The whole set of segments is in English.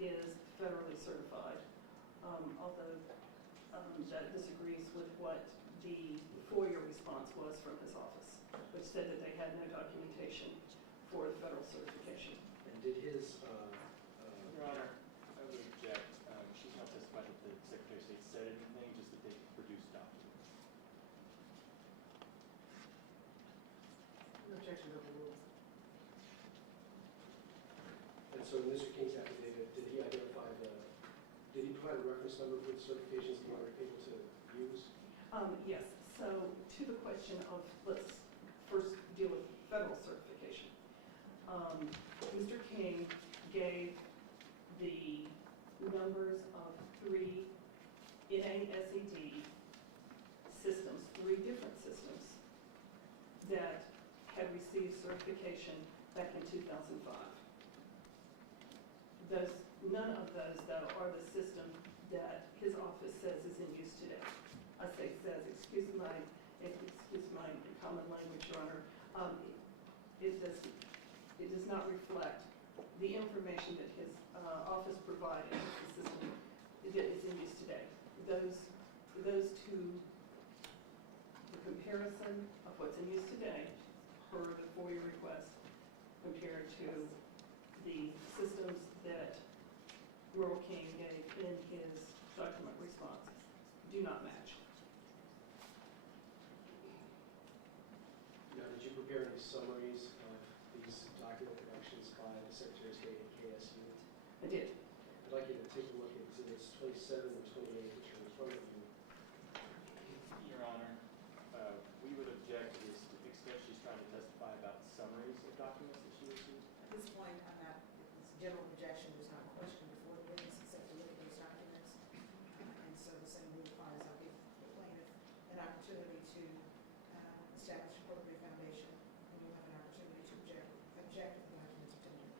is federally certified, although that disagrees with what the FOIA response was from his office, which said that they had no documentation for the federal certification. And did his... Your Honor, I would object. She's not testified that the Secretary of State said anything, just that they produced documents. No objection, overruled. And so in Mr. King's affidavit, did he identify did he provide a reference number for the certifications he were able to use? Yes, so to the question of, let's first deal with federal certification. Mr. King gave the numbers of 3 NASED systems, 3 different systems that had received certification back in 2005. None of those, though, are the system that his office says is in use today. I say says, excuse my common language, Your Honor. It does not reflect the information that his office provided as the system that is in use today. Those two, the comparison of what's in use today per the FOIA request compared to the systems that Merle King gave in his document response do not match. Now, did you prepare any summaries of these document productions by the Secretary of State and KSU? I did. I'd like you to take a look at exhibits 27 and 28, which are in front of you. Your Honor, we would object to this extent she's trying to testify about summaries of documents that she received. At this point, I'm not, it's general objection, there's not a question before the witness except to look at those documents. And so the same rule applies. I'll give the plaintiff an opportunity to establish appropriate foundation, and you'll have an opportunity to object if the documents are tendered.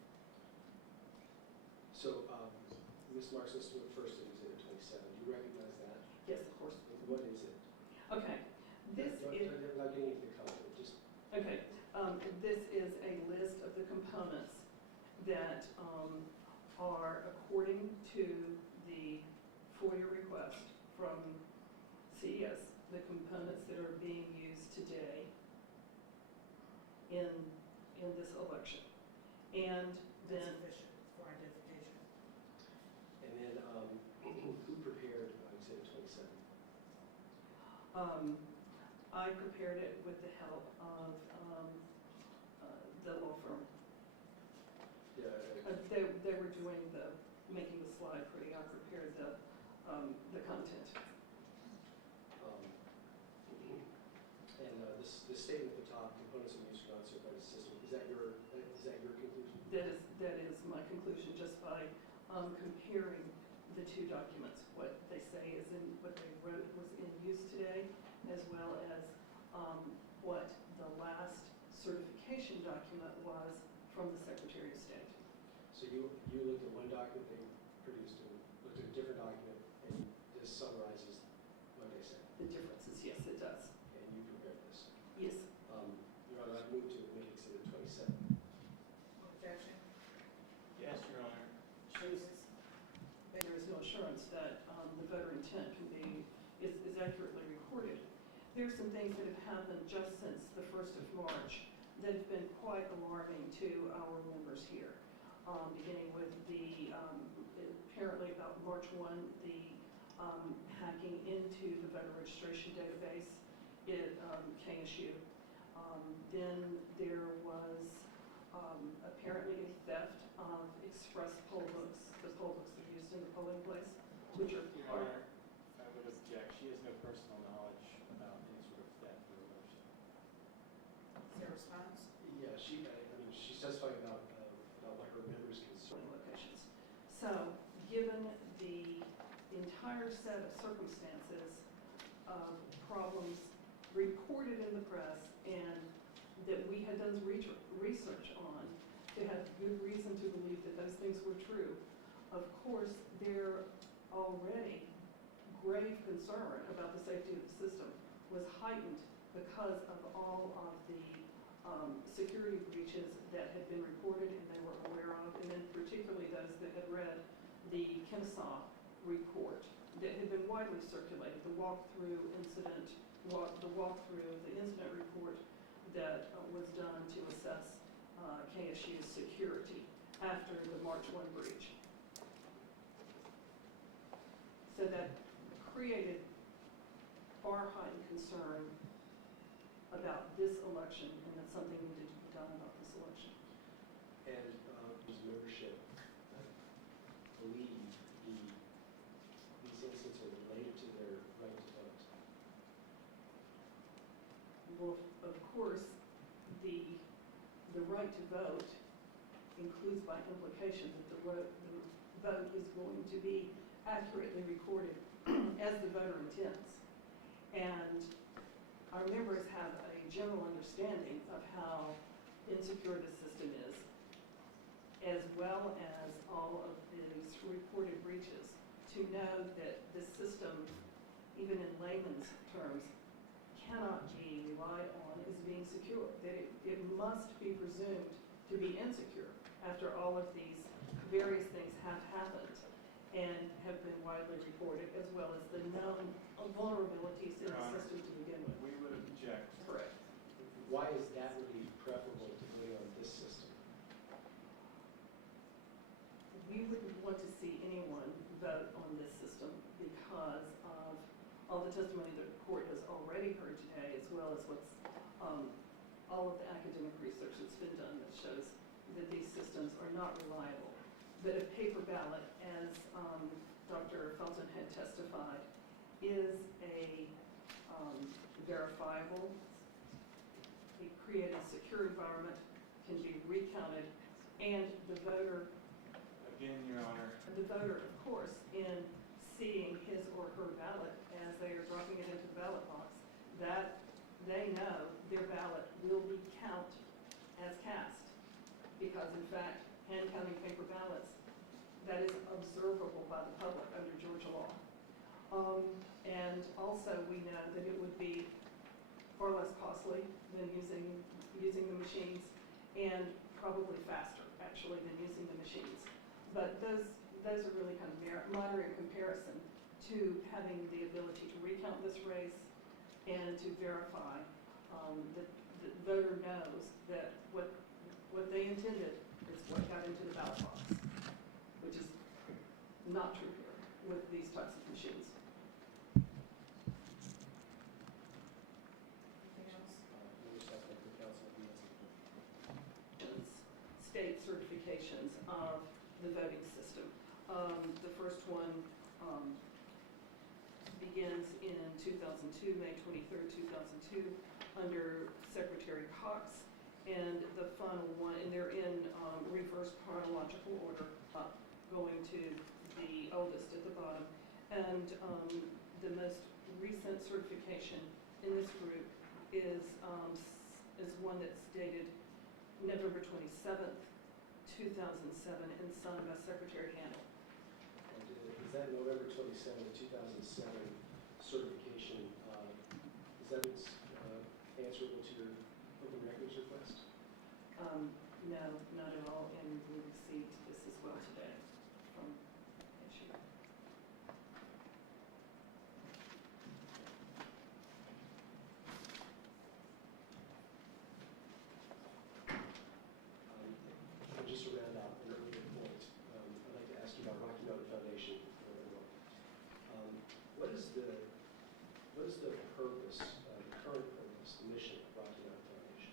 So, Ms. Marks, let's do it first at exhibit 27. Do you recognize that? Yes, of course. What is it? Okay. This is not getting into the color, just... Okay, this is a list of the components that are, according to the FOIA request from CES, the components that are being used today in this election. And then... That's sufficient for identification. And then, who prepared exhibit 27? I prepared it with the help of the law firm. Yeah. They were doing making the slide pretty. I prepared the content. And this statement at the top, components of use for non-certified system, is that your conclusion? That is my conclusion, just by comparing the two documents, what they say is in what they wrote was in use today, as well as what the last certification document was from the Secretary of State. So you looked at one document they produced and looked at a different document, and this summarizes what they said. The differences, yes, it does. And you prepared this. Yes. Your Honor, I move to make exhibit 27. Objection? Yes, Your Honor. Chooses. There is no assurance that the voter intent is accurately recorded. There are some things that have happened just since the 1st of March that have been quite alarming to our members here. Beginning with the, apparently about March 1, the hacking into the voter registration database at KSU. Then there was apparently a theft of express poll books, the poll books that are used in the polling place, which are Your Honor, I would object. She has no personal knowledge about any sort of theft or emotion. Is there a response? Yeah, she's testifying about what her members concern. locations. So, given the entire set of circumstances of problems reported in the press and that we had done research on to have good reason to believe that those things were true, of course, there already grave concern about the safety of the system was heightened because of all of the security breaches that had been reported and they were aware of, and then particularly those that had read Kennesaw report that had been widely circulated, the incident report that was done to assess KSU's security after the March 1 breach. So that created far heightened concern about this election and that something needed to be done about this election. And does membership believe these incidents are related to their right to vote? Well, of course, the right to vote includes by implication that the vote is going to be accurately recorded as the voter intends. And our members have a general understanding of how insecure the system is, as well as all of these reported breaches, to know that the system, even in layman's terms, cannot be relied on as being secure, that it must be presumed to be insecure after all of these various things have happened and have been widely reported, as well as the known vulnerabilities in the system to begin with. We would object. Correct. Why is that really preferable to voting on this system? We wouldn't want to see anyone vote on this system because of all the testimony that the court has already heard today, as well as what's all of the academic research that's been done that shows that these systems are not reliable. That a paper ballot, as Dr. Felton had testified, is a verifiable, a created secure environment, can be recounted, and the voter, Again, Your Honor, of course, in seeing his or her ballot as they are dropping it into the ballot box, that they know their ballot will be counted as cast. Because in fact, hand counting paper ballots, that is observable by the public under Georgia law. And also we know that it would be far less costly than using the machines, and probably faster actually than using the machines. But those are really kind of minor in comparison to having the ability to recount this race and to verify that the voter knows that what they intended is what got into the ballot box, which is not true here with these types of machines. Anything else? State certifications of the voting system. The first one begins in 2002, May 23rd, 2002, under Secretary Cox, and the final one, and they're in reverse chronological order, going to the oldest at the bottom. And the most recent certification in this group is one that's dated November 27th, 2007, and signed by Secretary Handel. Is that November 27, 2007 certification, is that answerable to your open records request? No, not at all, and we received this as well today from KSU. And just to round out an earlier point, I'd like to ask you about Rocky Mountain Foundation. What is the purpose, the current purpose, the mission of Rocky Mountain Foundation?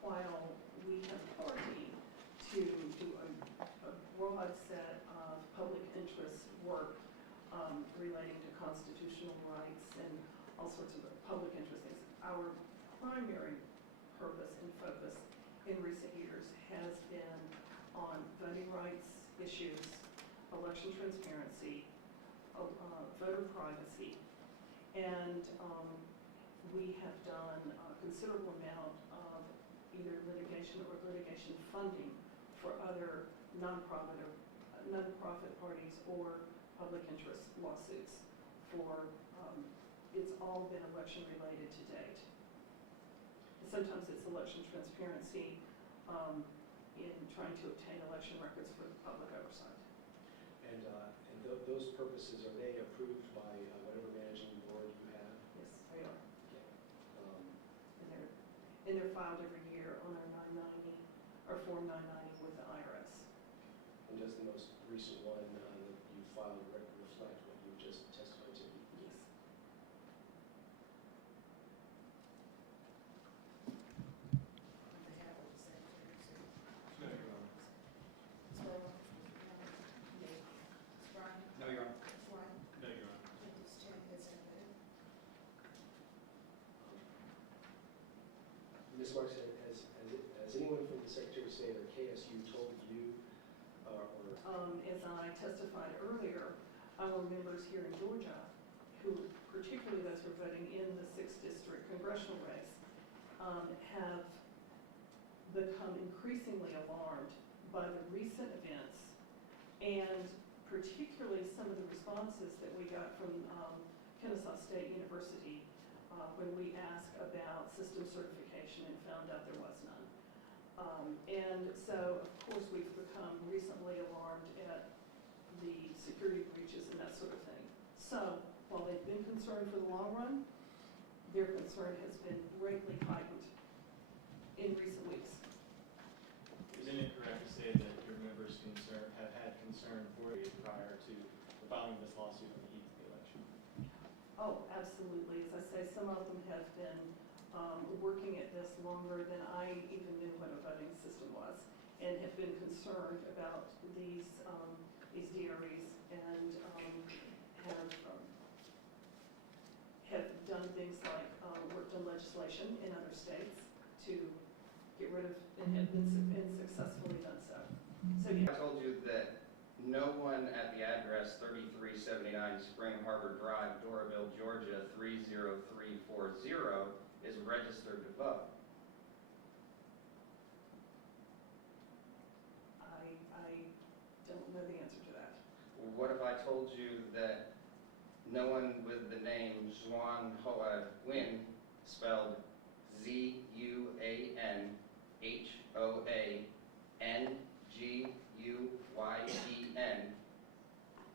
While we have authority to do a broad set of public interest work relating to constitutional rights and all sorts of public interest things, our primary purpose and focus in recent years has been on voting rights issues, election transparency, voter privacy, and we have done a considerable amount of either litigation or litigation funding for other nonprofit parties or public interest lawsuits for, it's all been election related to date. So sometimes it's election transparency in trying to obtain election records for the public oversight. And those purposes, are they approved by whatever managing board you have? Yes, they are. Okay. And they're filed every year on our 990, or Form 990 with the IRS. And does the most recent one that you filed reflect what you just testified to? Yes. On behalf of the secretary, sir. No, Your Honor. Ms. Burwell? Ms. Bryant? No, Your Honor. Ms. White? No, Your Honor. Ms. Chen has submitted. Ms. Marks, has anyone from the Secretary of State or KSU told you As I testified earlier, our members here in Georgia, who particularly those who are voting in the 6th District congressional race, have become increasingly alarmed by the recent events and particularly some of the responses that we got from Kennesaw State University when we asked about system certification and found out there was none. And so, of course, we've become recently alarmed at the security breaches and that sort of thing. So, while they've been concerned for the long run, their concern has been greatly heightened in recent weeks. Isn't it correct to say that your members have had concern for you prior to the filing of this lawsuit on the eve of the election? Oh, absolutely. As I say, some of them have been working at this longer than I even knew what a voting system was, and have been concerned about these DREs and have done things like worked on legislation in other states to get rid of, and have been successfully done so. So, yeah. I told you that no one at the address 3379 Spring Harbor Drive, Doraville, Georgia 30340 is registered to vote. I don't know the answer to that. What if I told you that no one with the name Xuan Hoa Nguyen, spelled ZUANHOANGUYEN,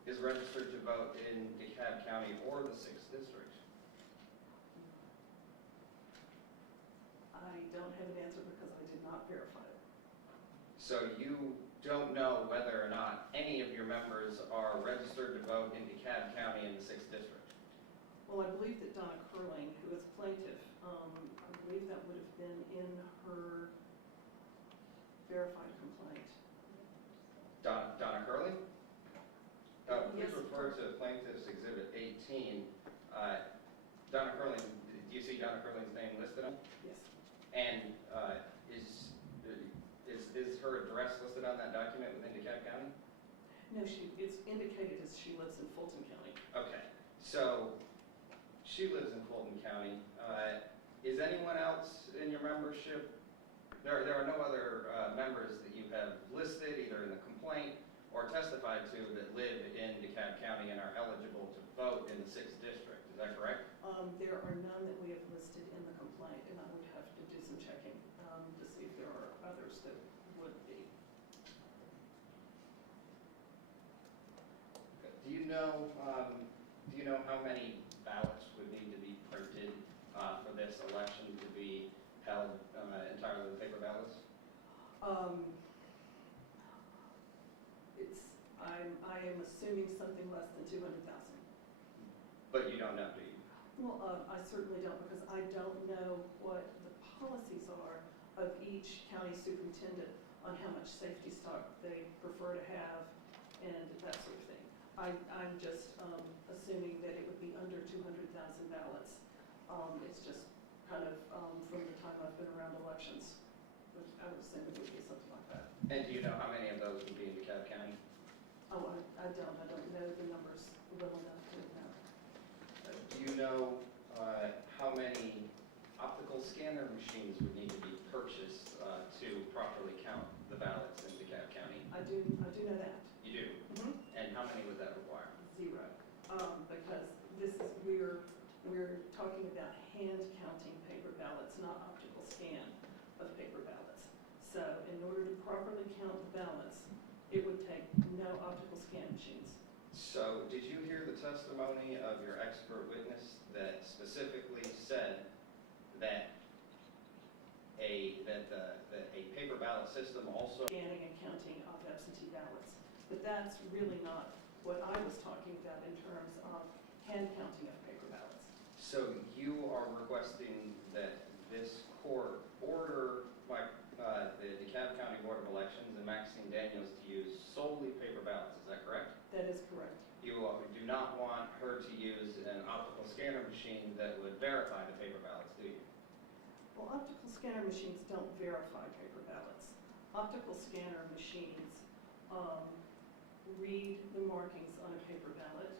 is registered to vote in DeKalb County or the 6th District? I don't have an answer because I did not verify it. So you don't know whether or not any of your members are registered to vote in DeKalb County in the 6th District? Well, I believe that Donna Curling, who is plaintiff, I believe that would have been in her verified complaint. Donna Curley? Please Yes. refer to Plaintiff's Exhibit 18. Donna Curley, do you see Donna Curley's name listed on? Yes. And is her address listed on that document within DeKalb County? No, it's indicated as she lives in Fulton County. Okay, so she lives in Fulton County. Is anyone else in your membership? There are no other members that you have listed either in the complaint or testified to that live in DeKalb County and are eligible to vote in the 6th District. Is that correct? There are none that we have listed in the complaint, and I would have to do some checking to see if there are others that would be. Do you know how many ballots would need to be printed for this election to be held entirely with paper ballots? I am assuming something less than 200,000. But you don't know, do you? Well, I certainly don't, because I don't know what the policies are of each county superintendent on how much safety stock they prefer to have and that sort of thing. I'm just assuming that it would be under 200,000 ballots. It's just kind of from the time I've been around elections, but I would assume it would be something like that. And do you know how many of those would be in DeKalb County? Oh, I don't know the numbers well enough to know. Do you know how many optical scanner machines would need to be purchased to properly count the ballots in DeKalb County? I do know that. You do? Mm-hmm. And how many would that require? 0, because we're talking about hand counting paper ballots, not optical scan. So in order to properly count the ballots, it would take no optical scan machines. So did you hear the testimony of your expert witness that specifically said that a paper ballot system also? Scanning and counting of absentee ballots. But that's really not what I was talking about in terms of hand counting of paper ballots. So you are requesting that this court order the DeKalb County Board of Elections and Maxine Daniels to use solely paper ballots, is that correct? That is correct. You do not want her to use an optical scanner machine that would verify the paper ballots, do you? Well, optical scanner machines don't verify paper ballots. Optical scanner machines read the markings on a paper ballot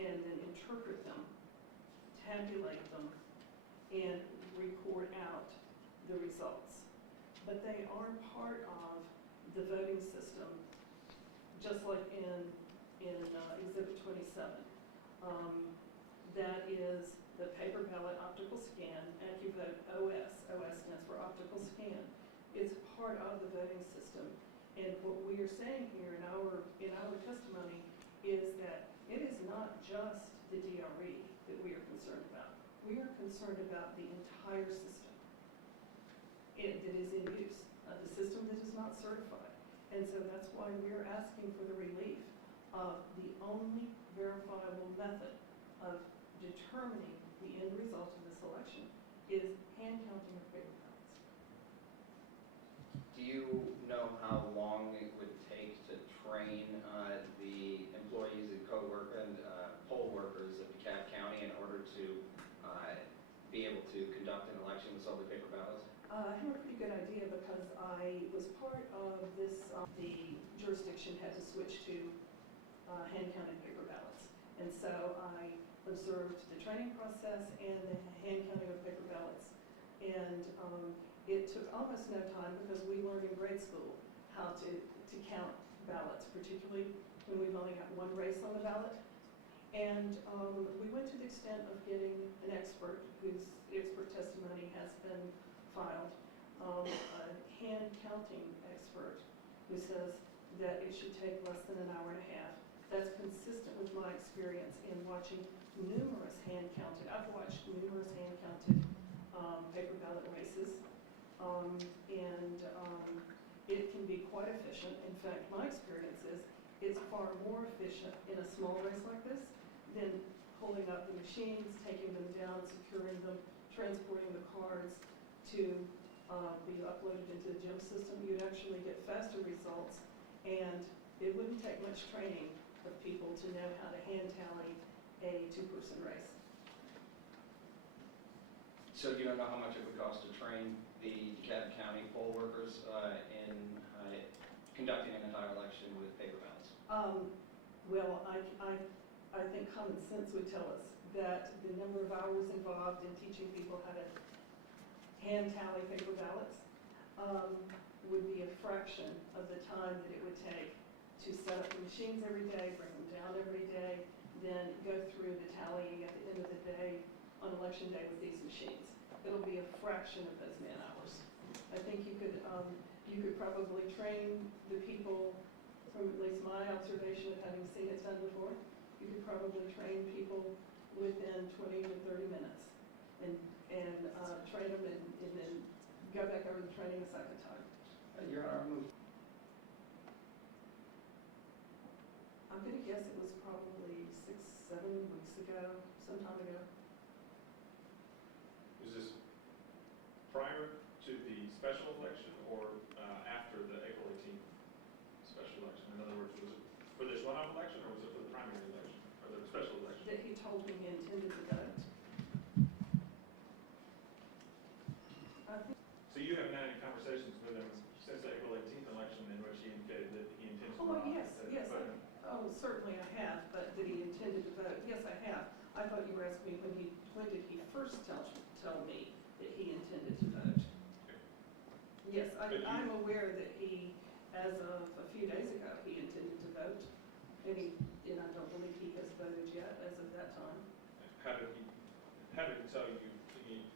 and then interpret them, tabulate them, and record out the results. But they are part of the voting system, just like in Exhibit 27. That is the paper ballot optical scan, AccuVote OS. OS stands for optical scan. It's part of the voting system. And what we are saying here in our testimony is that it is not just the DRE that we are concerned about. We are concerned about the entire system that is in use, the system that is not certified. And so that's why we're asking for the relief of the only verifiable method of determining the end result of this election is hand counting of paper ballots. Do you know how long it would take to train the employees and poll workers of DeKalb County in order to be able to conduct an election with solely paper ballots? I have a pretty good idea because I was part of this, the jurisdiction had to switch to hand-counted paper ballots. And so I observed the training process and the hand-counting of paper ballots. And it took almost no time because we learned in grade school how to count ballots, particularly when we've only got one race on the ballot. And we went to the extent of getting an expert whose expert testimony has been filed, a hand counting expert who says that it should take less than an hour and a half. That's consistent with my experience in watching numerous hand counted. I've watched numerous hand counted paper ballot races, and it can be quite efficient. In fact, my experience is it's far more efficient in a small race like this than holding up the machines, taking them down, securing them, transporting the cards to be uploaded into the gym system. You'd actually get faster results, and it wouldn't take much training of people to know how to hand tally a two-person race. So you don't know how much it would cost to train the DeKalb County poll workers in conducting an entire election with paper ballots? Well, I think common sense would tell us that the number of hours involved in teaching people how to hand tally paper ballots would be a fraction of the time that it would take to set up the machines every day, bring them down every day, then go through the tallying at the end of the day on election day with these machines. It'll be a fraction of those man hours. I think you could probably train the people, from at least my observation of having seen it done before, you could probably train people within 20 to 30 minutes and train them and then go back over the training a second time. Your Honor, move. I'm going to guess it was probably 6-7 weeks ago, some time ago. Was this prior to the special election or after the April 18th special election? In other words, was it for this runoff election or was it for the primary election or the special election? That he told me he intended to vote. I think, So you haven't had any conversations with him since the April 18th election in which he indicated that he intends to oh, run yes, off? yes. Oh, certainly I have, but that he intended to vote. Yes, I have. I thought you were asking me when did he first tell me that he intended to vote? Yes, I'm aware that he, as of a few days ago, he intended to vote. And I don't believe he has voted yet as of that time. How did he tell you he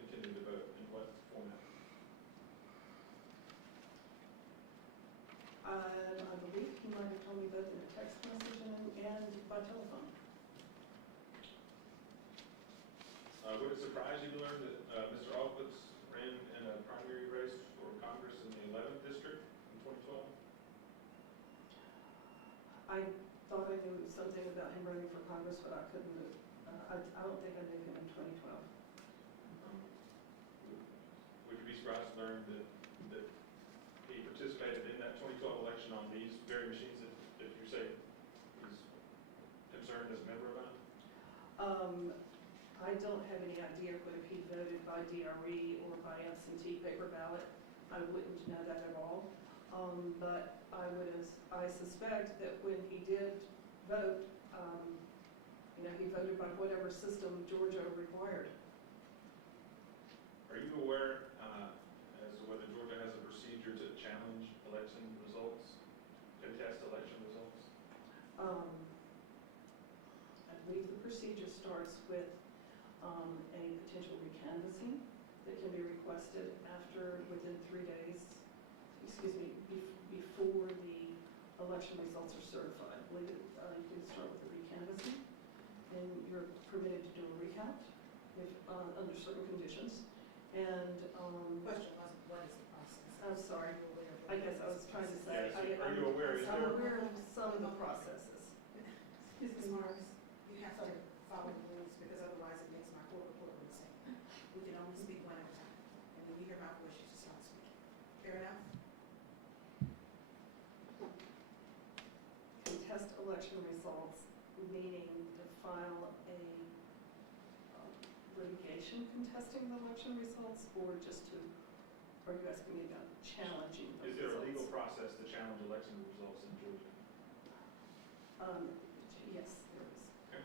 intended to vote? In what format? I believe he might have told me both in a text message and by telephone. Would it surprise you to learn that Mr. Alpitz ran in a primary race for Congress in the 11th district in 2012? I thought I knew something about him running for Congress, but I couldn't, I don't think I knew him in 2012. Would you be surprised to learn that he participated in that 2012 election on these very machines that you say he's concerned as a member about? I don't have any idea whether he voted by DRE or by absentee paper ballot. I wouldn't know that at all. But I suspect that when he did vote, he voted by whatever system Georgia required. Are you aware as to whether Georgia has a procedure to challenge election results, contest election results? I believe the procedure starts with a potential recanvassing that can be requested within 3 days, before the election results are certified. I believe you can start with the recanvassing, and you're permitted to do a recount under certain conditions. And Question was, what is the process? I'm sorry, Are you aware of I guess I was trying to say. Yes, are you aware? Is I'm there- aware of some of the processes. Ms. Morris, you have to follow the rules, because otherwise it makes my court report insane. We can only speak one at a time, and when you hear my voice, you just stop speaking. Fair enough? Contest election results, meaning to file a litigation contesting the election results, or just are you asking me about challenging the Is there a results? legal process to challenge election results in Georgia? Yes, there is. Okay.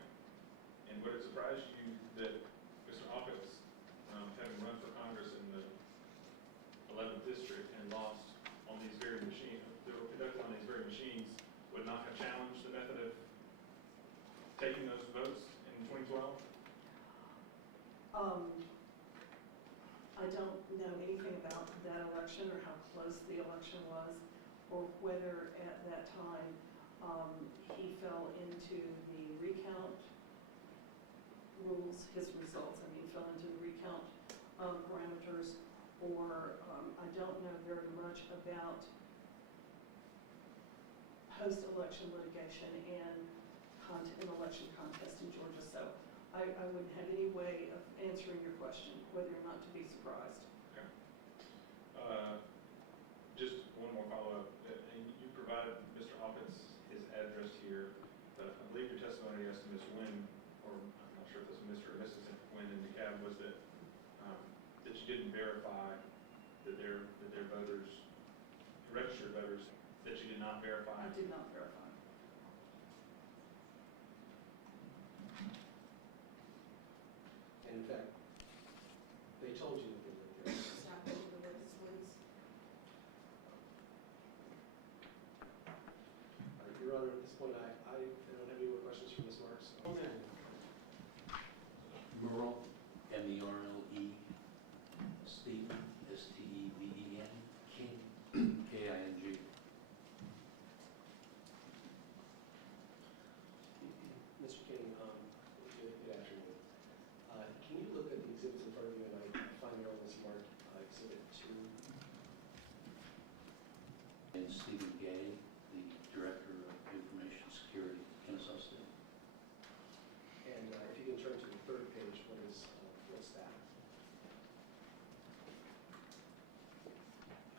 And would it surprise you that Mr. Alpitz, having run for Congress in the 11th district and lost on these very machines, that were conducted on these very machines, would not have challenged the method of taking those votes in 2012? I don't know anything about that election or how close the election was, or whether at that time he fell into the recount rules, his results, fell into the recount parameters, or I don't know very much about post-election litigation and an election contest in Georgia, so I wouldn't have any way of answering your question, whether or not to be surprised. Okay. Just one more follow-up. And you provided Mr. Alpitz his address here, but I believe your testimony as to Ms. Wynn, or I'm not sure if it's Mr. or Mrs. Wynn in the cab, was that you didn't verify that their voters, registered voters, that you did not verify. I did not verify. And in fact, they told you that they lived there. Stop making the witness, please. All right, Your Honor, at this point, I don't have any more questions for Ms. Marks. Merle, M-E-R-L-E, Stephen, S-T-E-V-E-N, King, K-I-N-G. Mr. King, good afternoon. Can you look at the exhibits in front of you, and I find your own is marked Exhibit 2? And Stephen Gay, the Director of Information Security, Kennesaw State. And if you can turn to the third page, what's that?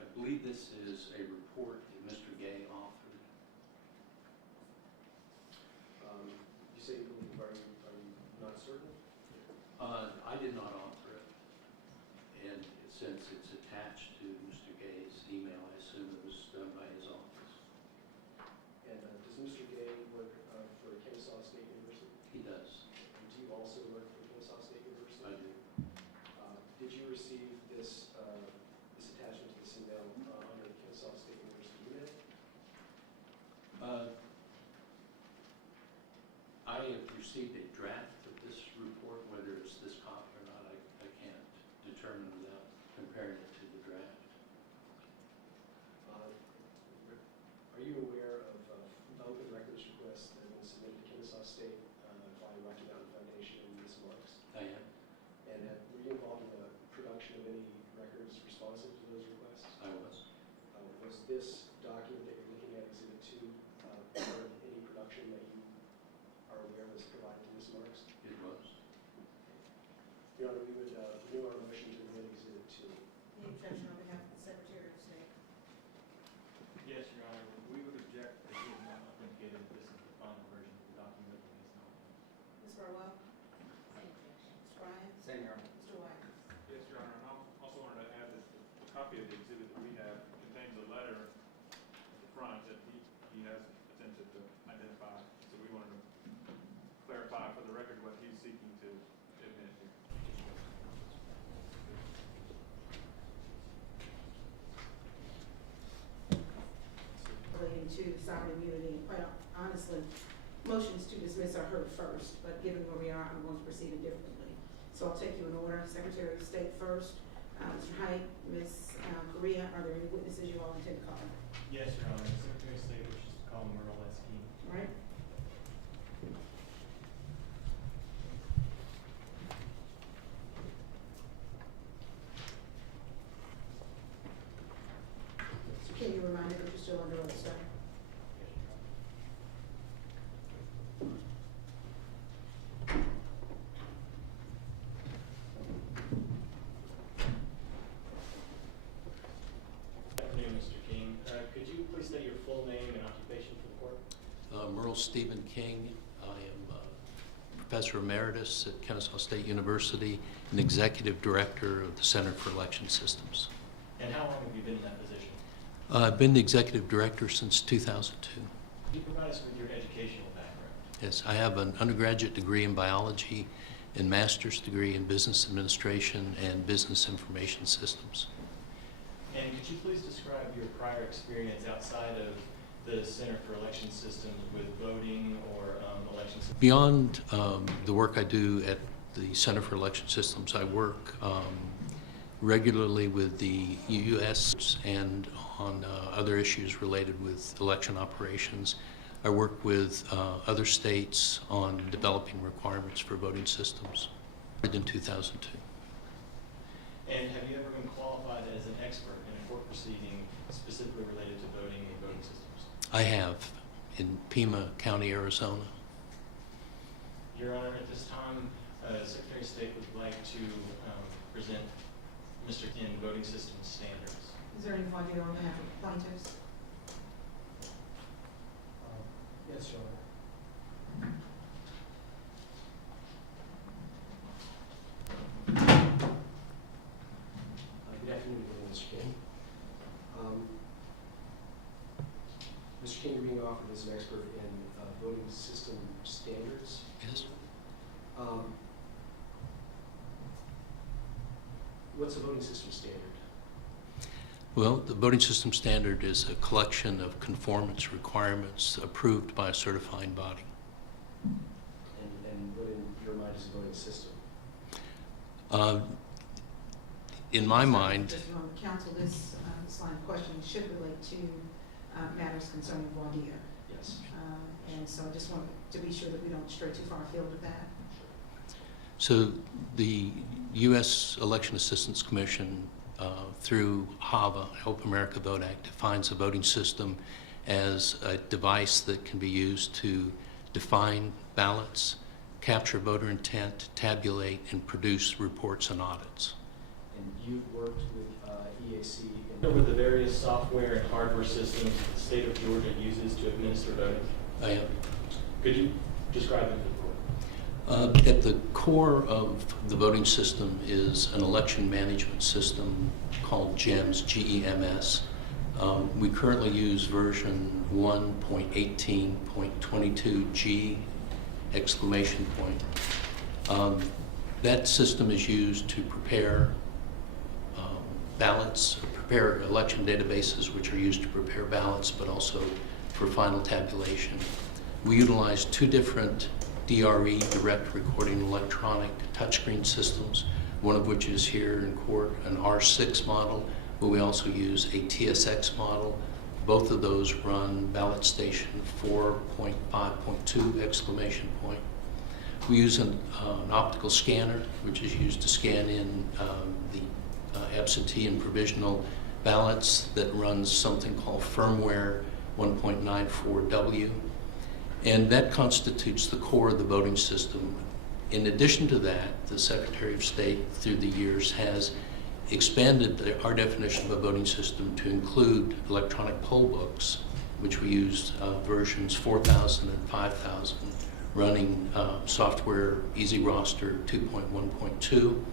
I believe this is a report that Mr. Gay authored. You say you believe, are you not certain? I did not author it, and since it's attached to Mr. Gay's email, I assume it was done by his office. And does Mr. Gay work for Kennesaw State University? He does. And do you also work for Kennesaw State University? I do. Did you receive this attachment to this email under the Kennesaw State University email? I have received a draft of this report. Whether it's this copy or not, I can't determine without comparing it to the draft. Your Honor, we would renew our motion to admit Exhibit 2. Any objection on behalf of the Secretary of State? Yes, Your Honor, we would object that he has not authenticated that this is the final version of the document and he's not. Ms. Burwell? Same objection. Ms. Ryan? Same here. Mr. White? Yes, Your Honor, and I also wanted to add that the copy of the exhibit that we have contains a letter at the front that he has attempted to identify. So we wanted to clarify for the record what he's seeking to admit here. Relating to sovereign immunity, quite honestly, motions to dismiss are heard first, but given where we are, I'm going to proceed indifferently. So I'll take you in order. Secretary of State first. Mr. Height, Ms. Correa, are there any witnesses you all intend to call? Yes, Your Honor, Secretary of State wishes to call Merle King. All right. So can you remind me that you're still under oath, sir? Good afternoon, Mr. King. Could you please state your full name and occupation for the court? Merle Stephen King. I am Professor Emeritus at Kennesaw State University and Executive Director of the Center for Election Systems. And how long have you been in that position? I've been the Executive Director since 2002. Could you provide us with your educational background? Yes, I have an undergraduate degree in biology and master's degree in business administration and business information systems. And could you please describe your prior experience outside of the Center for Election Systems with voting or election systems? Beyond the work I do at the Center for Election Systems, I work regularly with the U.S. and on other issues related with election operations. I work with other states on developing requirements for voting systems in 2002. And have you ever been qualified as an expert in a court proceeding specifically related to voting and voting systems? I have in Pima County, Arizona. Your Honor, at this time, Secretary of State would like to present Mr. King voting system standards. Is there any voir dire on behalf of the plaintiffs? Yes, Your Honor. Good afternoon again, Mr. King. Mr. King, you're being offered as an expert in voting system standards. Yes. What's a voting system standard? Well, the voting system standard is a collection of conformance requirements approved by a certifying body. And what in your mind is a voting system? In my mind, Just one, counsel, this line of questioning should relate to matters concerning voir dire. Yes. And so I just want to be sure that we don't stray too far afield with that. so the U.S. Election Assistance Commission, through HAVA, Help America Vote Act, defines a voting system as a device that can be used to define ballots, capture voter intent, tabulate, and produce reports and audits. And you've worked with EAC Over the various software and hardware systems that the state of Georgia uses to administer voting. I am. Could you describe them to the court? At the core of the voting system is an election management system called GEMS, G-E-M-S. We currently use version 1.18.22G, exclamation point. That system is used to prepare ballots, prepare election databases, which are used to prepare ballots, but also for final tabulation. We utilize two different DRE, direct recording electronic touchscreen systems, one of which is here in court, an R6 model, but we also use a TSX model. Both of those run ballot station 4.5.2 exclamation point. We use an optical scanner, which is used to scan in the absentee and provisional ballots that runs something called firmware 1.94W. And that constitutes the core of the voting system. In addition to that, the Secretary of State through the years has expanded our definition of a voting system to include electronic poll books, which we use versions 4,000 and 5,000, running software Easy Roster 2.1.2.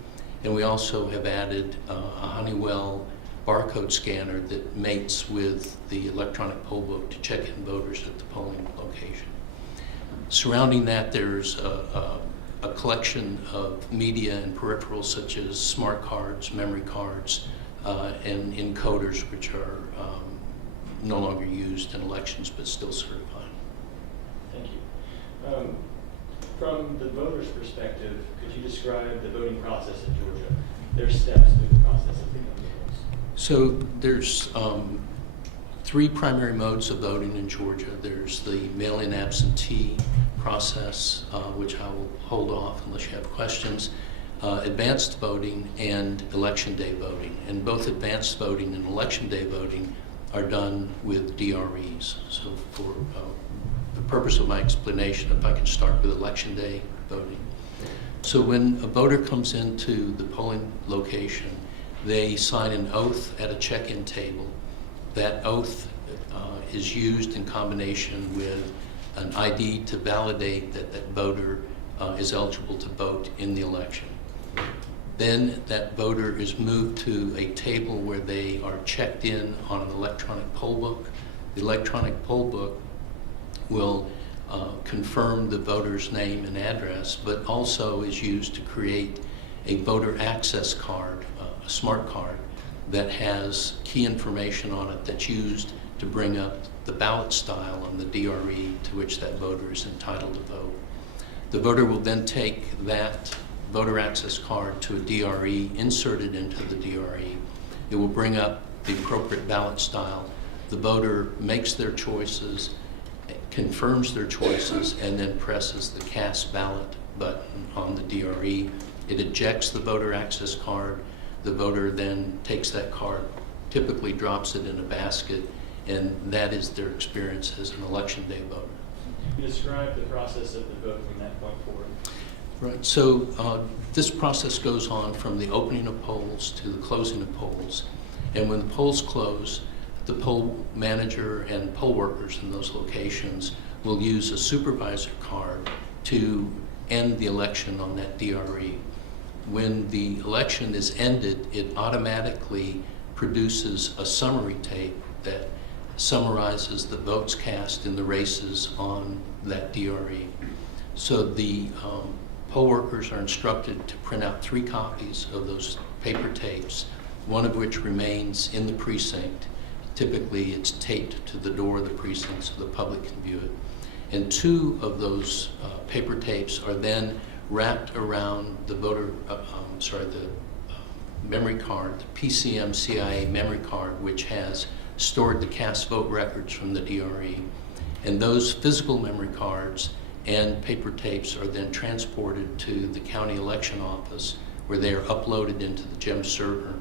And we also have added a Honeywell barcode scanner that mates with the electronic poll book to check in voters at the polling location. Surrounding that, there's a collection of media and peripherals such as smart cards, memory cards, and encoders, which are no longer used in elections but still certified. Thank you. From the voter's perspective, could you describe the voting process in Georgia? Their steps through the process of becoming voters. So there's 3 primary modes of voting in Georgia. There's the mail-in absentee process, which I will hold off unless you have questions, advanced voting, and election day voting. And both advanced voting and election day voting are done with DREs. So for the purpose of my explanation, if I can start with election day voting. So when a voter comes into the polling location, they sign an oath at a check-in table. That oath is used in combination with an ID to validate that that voter is eligible to vote in the election. Then that voter is moved to a table where they are checked in on an electronic poll book. The electronic poll book will confirm the voter's name and address, but also is used to create a voter access card, a smart card, that has key information on it that's used to bring up the ballot style on the DRE to which that voter is entitled to vote. The voter will then take that voter access card to a DRE, inserted into the DRE. It will bring up the appropriate ballot style. The voter makes their choices, confirms their choices, and then presses the cast ballot button on the DRE. It ejects the voter access card. The voter then takes that card, typically drops it in a basket, and that is their experience as an election day voter. You describe the process of the vote from that point forward. Right, so this process goes on from the opening of polls to the closing of polls. And when the polls close, the poll manager and poll workers in those locations will use a supervisor card to end the election on that DRE. When the election is ended, it automatically produces a summary tape that summarizes the votes cast in the races on that DRE. So the poll workers are instructed to print out 3 copies of those paper tapes, one of which remains in the precinct. Typically, it's taped to the door of the precinct so the public can view it. And 2 of those paper tapes are then wrapped around the memory card, the PCM-CIA memory card, which has stored the cast vote records from the DRE. And those physical memory cards and paper tapes are then transported to the county election office, where they are uploaded into the GEM server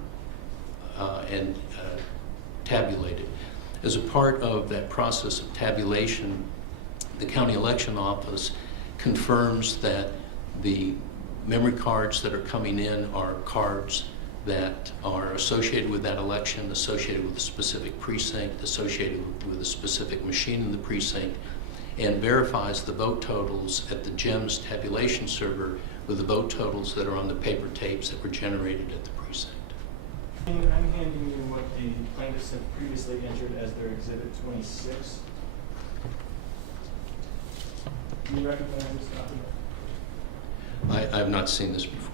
and tabulated. As a part of that process of tabulation, the county election office confirms that the memory cards that are coming in are cards that are associated with that election, associated with a specific precinct, associated with a specific machine in the precinct, and verifies the vote totals at the GEMS tabulation server with the vote totals that are on the paper tapes that were generated at the precinct. And I'm handing you what the plaintiffs have previously entered as their Exhibit 26. Do you recognize this document? I have not seen this before.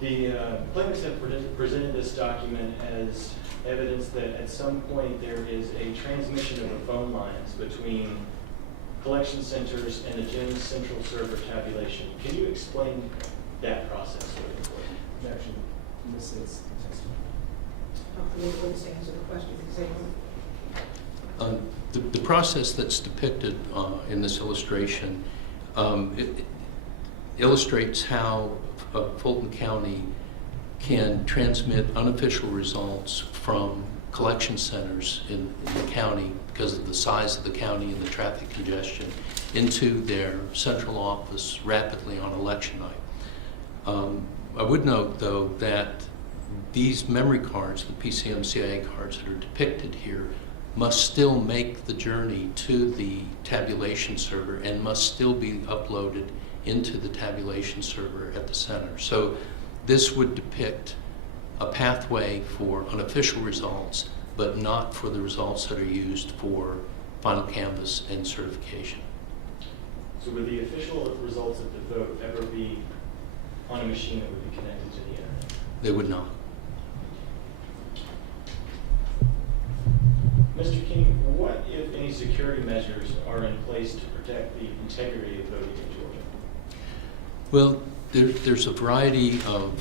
The plaintiffs have presented this document as evidence that at some point there is a transmission of the phone lines between collection centers and the GEMS central server tabulation. Can you explain that process for the court? Objection. This is contested. Hopefully, the witness answer the question, because they The process that's depicted in this illustration it illustrates how Fulton County can transmit unofficial results from collection centers in the county because of the size of the county and the traffic congestion into their central office rapidly on election night. I would note, though, that these memory cards, the PCMCIA cards that are depicted here, must still make the journey to the tabulation server and must still be uploaded into the tabulation server at the center. So this would depict a pathway for unofficial results, but not for the results that are used for final canvass and certification. So would the official results of the vote ever be on a machine that would be connected to the internet? They would not. Mr. King, what, if any, security measures are in place to protect the integrity of voting in Georgia? Well, there's a variety of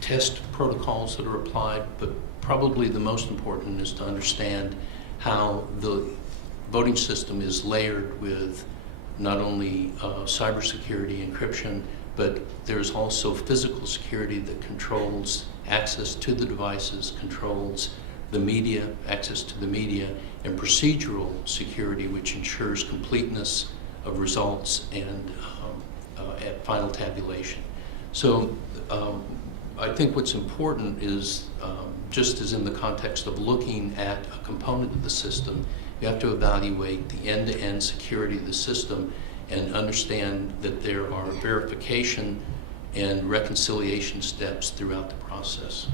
test protocols that are applied, but probably the most important is to understand how the voting system is layered with not only cybersecurity encryption, but there's also physical security that controls access to the devices, controls the media, access to the media, and procedural security, which ensures completeness of results and at final tabulation. So I think what's important is, just as in the context of looking at a component of the system, you have to evaluate the end-to-end security of the system and understand that there are verification and reconciliation steps throughout the process.